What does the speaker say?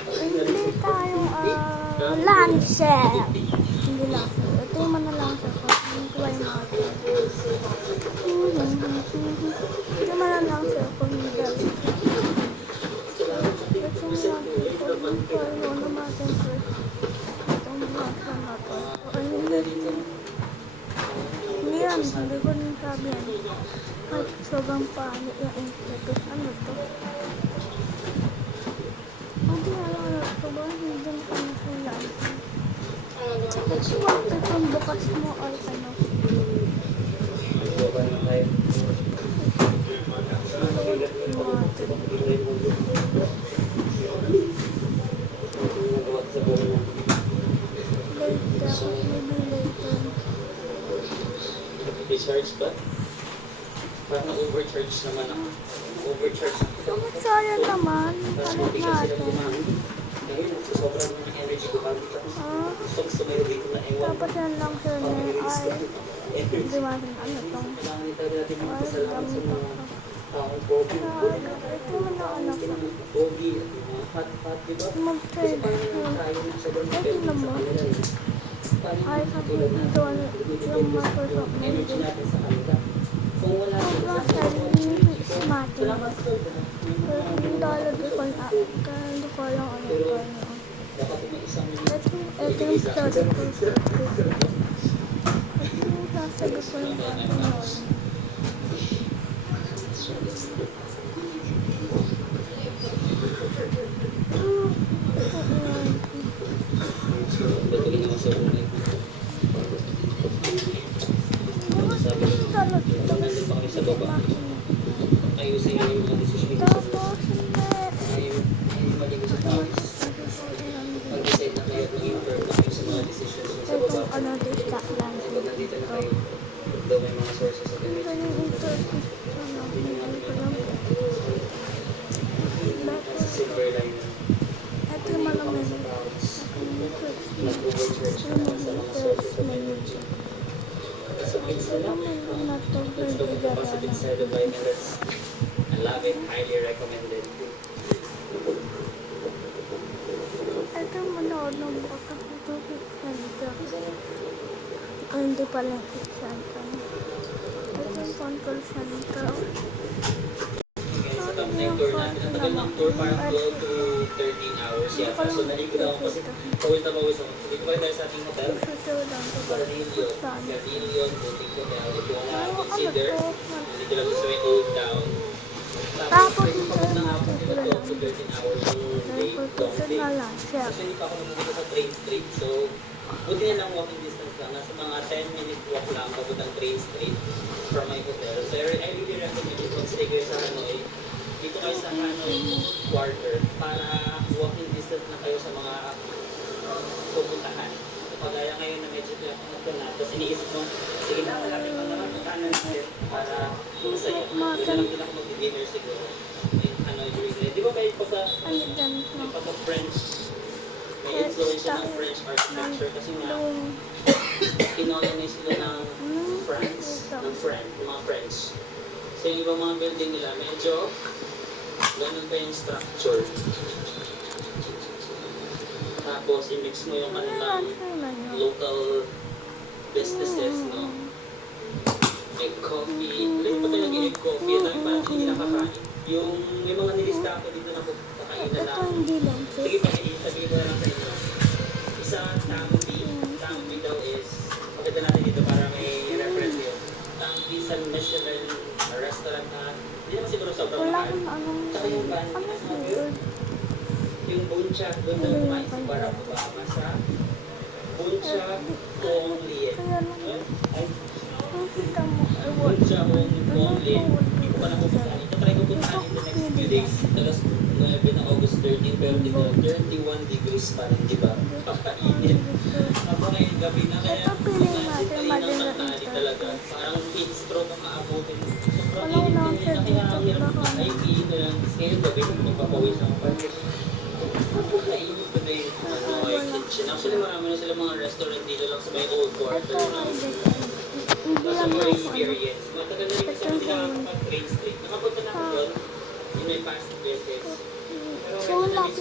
Bili tayong Lancer. Hindi lang. Ito yung manalancer ko. Yung kuway natin. Ito yung manalancer ko. Yung belt. Ito yung natin ko. Yung kuway na natin ko. Ito yung natin natin. Ayun natin. Hindi yan. Hindi ko rin sabi yan. Ay, sobrang panik yung internet. Ano to? Hindi alam ano ito ba? Hindi ko na sila. Bakit itong bukas mo ay ano? Recharge ba? Parang overcharge naman ako. Overcharge ako. Masaya naman. Palit natin. Ngayon, sobrang energy ko pa. Gusto mo yung dito na ewan. Dapat yan lang sir na ay hindi natin ano itong ay gamit ako. Taong pogi. Ito man na anak ko. Pogi. Hot, diba? Mag-trade. Ito naman. Ay sabi dito ano yung Microsoft Energy natin sa kanila. Kung wala si Mati. Pero yung dalaga ko na kaya hindi ko alam ano ko ano. Ito yung sasagot ko. Ito yung sasagot ko ng Panginoon. Ayusin yung mga desisyon ko. Mag-decide na kayo ng imperfect sa mga desisyon sa baba. Itong ano distract lang. Kapag nandito na kayo, daw may mga sources of energy. Ito yung internet. Silver lining. Ito yung malaman. Nag-overcharge ka na sa mga sources of energy. So, pizza lang. Let's look at the positive side of vitamins. I love it. Highly recommended. Ito yung manood ng baka. Ito hindi pala fiction. Ito yung control center. Sa top na yung tour natin. Ang tagal ng tour parang 12 to 13 hours yata. So, naligo na ako kasi pawis na pawis ako. Dito pa rin tayo sa ating hotel. Carnelion, Boutique Hotel. If you wanna consider, dito lang sa may Old Town. Tapos, pagod na nga ako dito 12 to 13 hours yung day long day. Kasi hindi pa ako napupunta sa train street. So, buti na lang walking distance lang. Nasa mga 10-minute walk lang papuntang train street from my hotel. So, I really recommend it. Mag-stay kayo sa Hanoi. Dito kayo sa Hanoi Quarter para walking distance na kayo sa mga pupuntahan. Pagaya ngayon na medyo pinapangatan na, tapos iniisip mo, sige na, malapit pa naman puntahan natin para masaya. Doon na lang din ako mag-dinner siguro. In Hanoi during the day. Di ba may pagka-French, may influence ng French architecture kasi nga, kinolonize sila ng France, ng mga French. So yung ibang mga building nila, medyo ganun pa yung structure. Tapos, i-mix mo yung kanilang local businesses, no? Egg coffee. Alam pa tayo nag-egg coffee. Ang dami parang hindi nakakain. Yung may mga nilista ako dito na kakain na lang. Sige pa, sabihin ko na lang sa inyo. Isa, Tambi. Tambi daw is, pakita natin dito para may reference yun. Tambi sa Michelin restaurant na, hindi naman siguro sobrang mahal. Tsaka yung band, yung Buncha, doon na kumain si Barack Obama sa Buncha Hong Lien. Ay, Buncha Hong Lien. Hindi ko pa napupuntahan. Ito try ko puntahan in the next few days. Talas 9 ng August 13, pero dito 31 degrees pa rin, di ba? Pakainit. Ako ngayon gabi na kaya nandito ng tanghali talaga. Parang heat stroke ang aabutin. Sobrang init din na kaya ang hirap na IP na lang. Ngayon gabi na magpapawis ang panis. Kainit ko na yung kitchen. Actually, marami na sila mga restaurant dito lang sa may old quarter na sa mga experience. Matagal na rin kasi hindi nakakapag-train street. Nakapunta na ako doon in my past visits. Pero